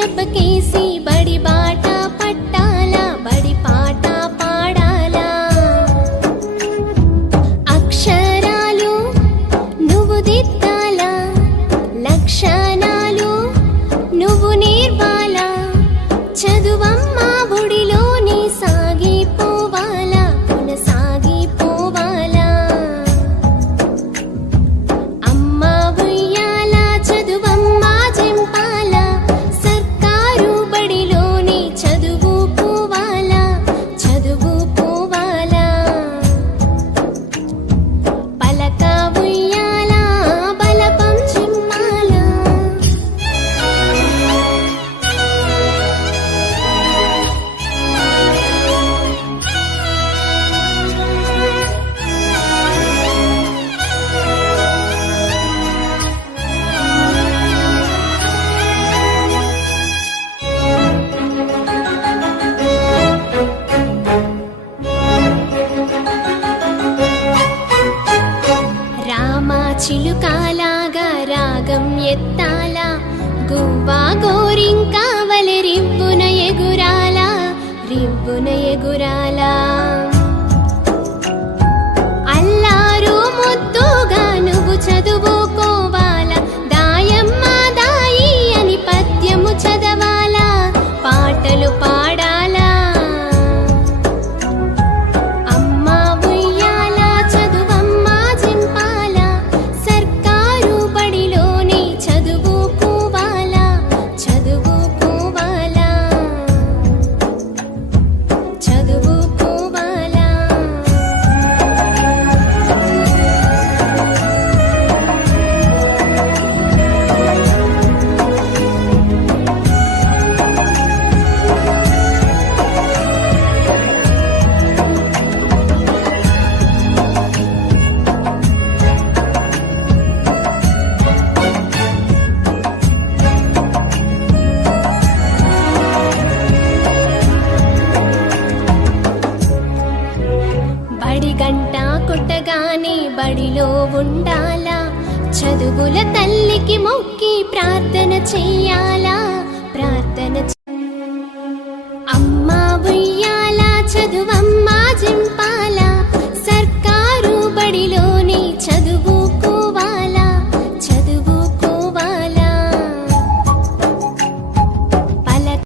జపకేసి బడి బాట పట్టాలా, బడి పాట పాడాలా. అక్షరాలు నువ్వు దిద్దాలా, లక్షణాలు నువ్వు నేర్వాలా. చదువమ్మా బుడిలోని సాగిపోవాలా, కొనసాగిపోవాలా. అమ్మా ఉయ్యాలా, చదువమ్మా జంపాలా. సర్కారు బడిలోని చదువుకోవాలా, చదువుకోవాలా. పలక ఉయ్యాలా, బలపం చిమ్మాలా. రామా చిలుకాలాగా రాగం ఎత్తాలా, గువ్వా గోరింకావలె రివ్వున ఎగురాలా, రివ్వున ఎగురాలా. అల్లారు ముద్దుగా నువ్వు చదువుకోవాలా, దాయమ్మ దాయి అని పద్యము చదవాలా, పాటలు పాడాలా. అమ్మా ఉయ్యాలా, చదువమ్మా జింపాలా. సర్కారు బడిలోని చదువుకోవాలా, చదువుకోవాలా, చదువుకోవాలా. బడి గంట కొట్టగానే బడిలో ఉండాలా, చదువుల తల్లికి మొక్కి ప్రార్థన చెయ్యాలా, ప్రార్థన. అమ్మా ఉయ్యాలా, చదువమ్మా జింపాలా.